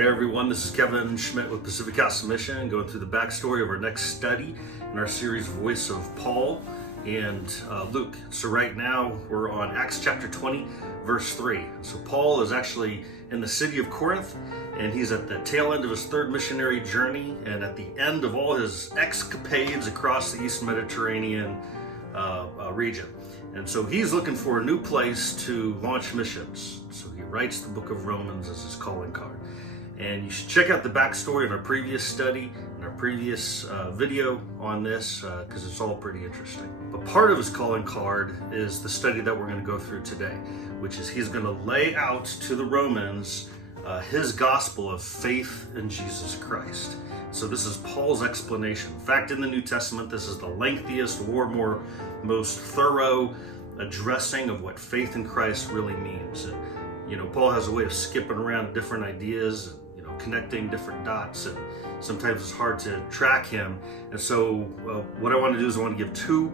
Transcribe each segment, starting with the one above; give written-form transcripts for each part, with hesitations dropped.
Hey everyone, this is Kevin Schmidt with Pacific House Mission, going through the backstory of our next study in our series Voice of Paul and Luke. So right now we're on Acts chapter 20, verse 3. So Paul is actually in the city of Corinth, and he's at the tail end of his third missionary journey and at the end of all his escapades across the East Mediterranean region. And so he's looking for a new place to launch missions. So he writes the book of Romans as his calling card. And you should check out the backstory in our previous study and our previous video on this because it's all pretty interesting. But part of his calling card is the study that we're going to go through today, which is he's going to lay out to the Romans his gospel of faith in Jesus Christ. So this is Paul's explanation. In fact, in the New Testament, this is the lengthiest or most thorough addressing of what faith in Christ really means. And, Paul has a way of skipping around different ideas and, connecting different dots, and sometimes it's hard to track him. And so what I want to do is I want to give two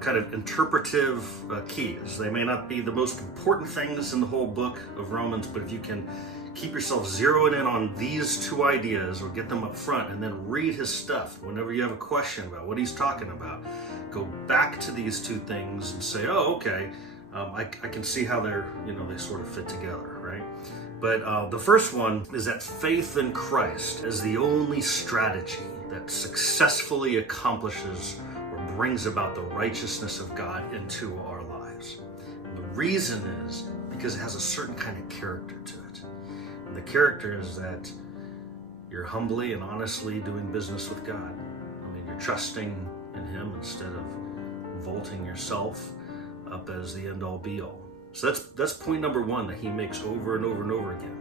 kind of interpretive keys. They may not be the most important things in the whole book of Romans, but if you can keep yourself zeroing in on these two ideas or get them up front and then read his stuff, whenever you have a question about what he's talking about, go back to these two things and say, oh, okay, I can see how they sort of fit together, right? But the first one is that faith in Christ is the only strategy that successfully accomplishes or brings about the righteousness of God into our lives. And the reason is because it has a certain kind of character to it. And the character is that you're humbly and honestly doing business with God. I mean, you're trusting in Him instead of vaulting yourself up as the end-all be-all. So that's point number one that he makes over and over and over again,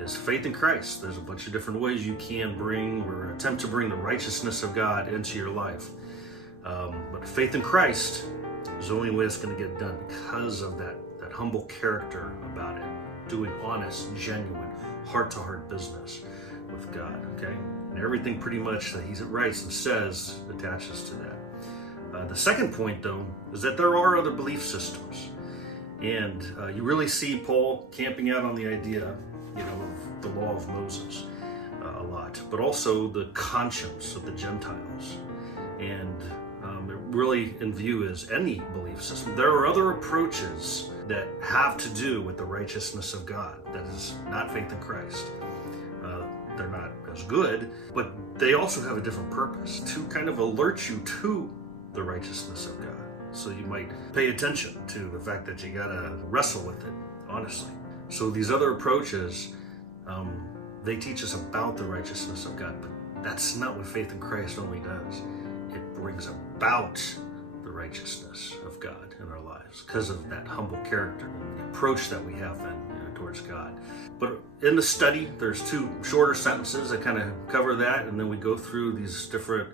is faith in Christ. There's a bunch of different ways you can bring or attempt to bring the righteousness of God into your life. But faith in Christ is the only way it's going to get done because of that humble character about it, doing honest, genuine, heart-to-heart business with God, okay? And everything pretty much that he writes and says attaches to that. The second point, though, is that there are other belief systems. And you really see Paul camping out on the idea, of the law of Moses a lot, but also the conscience of the Gentiles. And it really in view is any belief system. There are other approaches that have to do with the righteousness of God. That is not faith in Christ. They're not as good, but they also have a different purpose to kind of alert you to the righteousness of God. So you might pay attention to the fact that you gotta wrestle with it, honestly. So these other approaches, they teach us about the righteousness of God, but that's not what faith in Christ only does. It brings about the righteousness of God in our lives because of that humble character and the approach that we have then towards God. But in the study, there's two shorter sentences that kind of cover that, and then we go through these different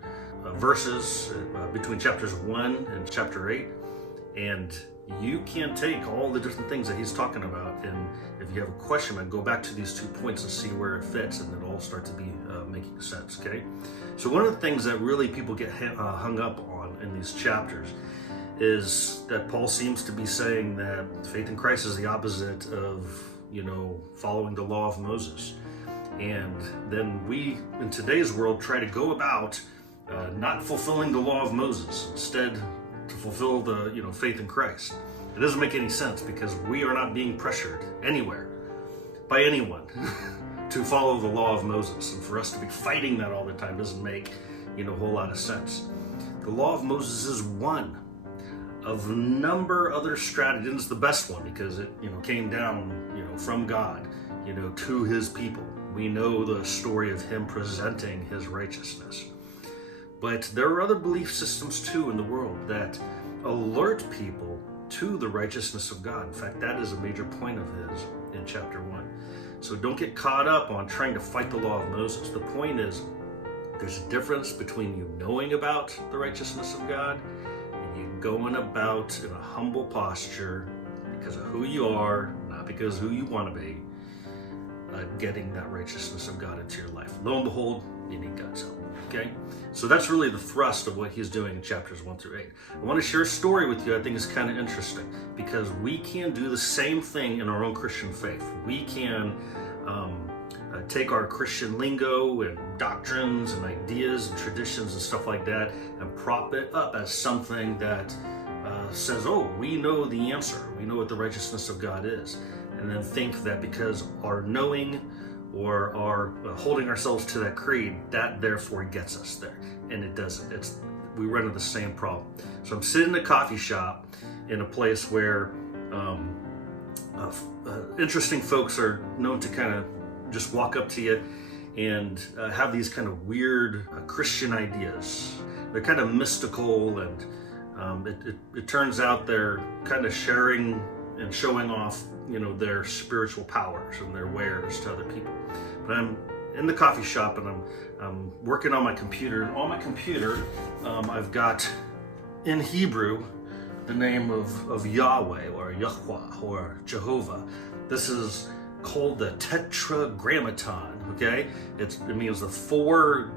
verses between chapters 1 and chapter 8, and you can take all the different things that he's talking about, and if you have a question, I'd go back to these 2 points and see where it fits, and it'll all start to be making sense, okay? So one of the things that really people get hung up on in these chapters is that Paul seems to be saying that faith in Christ is the opposite of, following the law of Moses. And then we, in today's world, try to go about not fulfilling the law of Moses, instead to fulfill the faith in Christ. It doesn't make any sense because we are not being pressured anywhere by anyone to follow the law of Moses, and for us to be fighting that all the time doesn't make a whole lot of sense. The law of Moses is one of a number of other strategies. It's the best one because it came down from God to his people. We know the story of him presenting his righteousness. But there are other belief systems too in the world that alert people to the righteousness of God. In fact, that is a major point of his in chapter 1. So don't get caught up on trying to fight the law of Moses. The point is, there's a difference between you knowing about the righteousness of God and you going about in a humble posture because of who you are, not because of who you want to be, getting that righteousness of God into your life. Lo and behold, you need God's help. Okay? So that's really the thrust of what he's doing in chapters 1 through 8. I want to share a story with you I think is kind of interesting because we can do the same thing in our own Christian faith. We can take our Christian lingo and doctrines and ideas and traditions and stuff like that and prop it up as something that says, oh, we know the answer. We know what the righteousness of God is. And then think that because our knowing or our holding ourselves to that creed, that therefore gets us there. And it doesn't. We run into the same problem. So I'm sitting in a coffee shop in a place where interesting folks are known to kind of just walk up to you and have these kind of weird Christian ideas. They're kind of mystical, and it turns out they're kind of sharing and showing off, their spiritual powers and their wares to other people. But I'm in the coffee shop and I'm working on my computer. And on my computer, I've got in Hebrew the name of Yahweh or Yahweh or Jehovah. This is called the Tetragrammaton. Okay, it means the four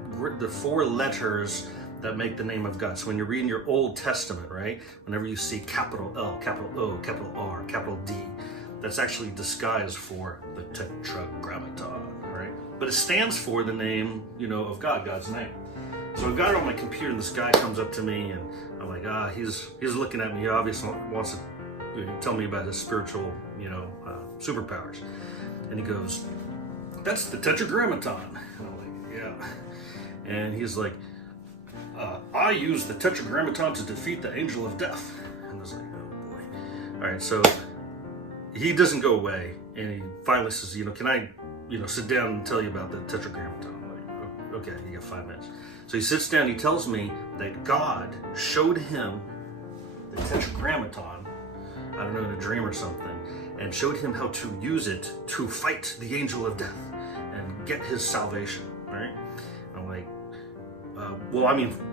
letters that make the name of God. So when you're reading your Old Testament, right, whenever you see capital L, capital O, capital R, capital D, that's actually disguised for the Tetragrammaton, right? But it stands for the name, of God, God's name. So I've got it on my computer, and this guy comes up to me, and I'm like, he's looking at me. He obviously wants to tell me about his spiritual, superpowers. And he goes, that's the Tetragrammaton. And I'm like, yeah. And he's like, I use the Tetragrammaton to defeat the angel of death. And I was like, oh boy. All right, so he doesn't go away, and he finally says, can I, sit down and tell you about the Tetragrammaton? I'm like, okay, you got 5 minutes. So he sits down, he tells me that God showed him the Tetragrammaton, I don't know, in a dream or something, and showed him how to use it to fight the angel of death and get his salvation, right? I'm like,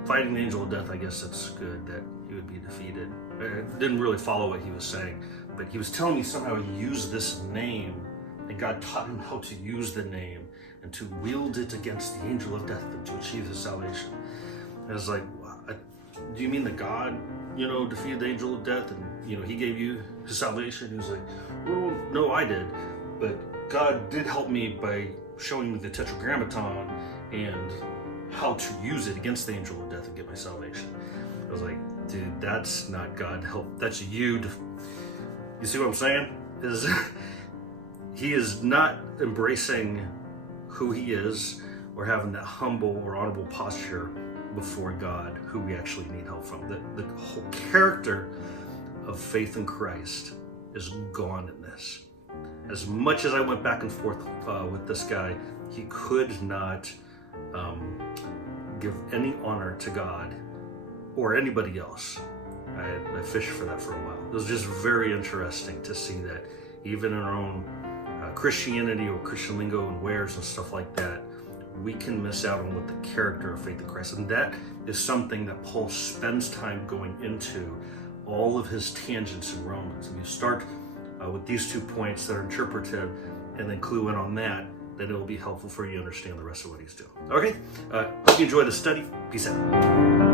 fighting the angel of death, I guess it's good that he would be defeated. I didn't really follow what he was saying, but he was telling me somehow he used this name, and God taught him how to use the name and to wield it against the angel of death and to achieve his salvation. And I was like, do you mean that God, defeated the angel of death and, he gave you his salvation? He was like, well, no, I did. But God did help me by showing me the Tetragrammaton and how to use it against the angel of death and get my salvation. I was like, dude, that's not God help. That's you. You see what I'm saying? He is not embracing who he is or having that humble or honorable posture before God, who we actually need help from. The whole character of faith in Christ is gone in this. As much as I went back and forth with this guy, he could not give any honor to God or anybody else. I fished for that for a while. It was just very interesting to see that even in our own Christianity or Christian lingo and wares and stuff like that, we can miss out on what the character of faith in Christ. And that is something that Paul spends time going into all of his tangents in Romans. If you start with these 2 points that are interpretive and then clue in on that, then it will be helpful for you to understand the rest of what he's doing. Okay, hope you enjoy the study. Peace out.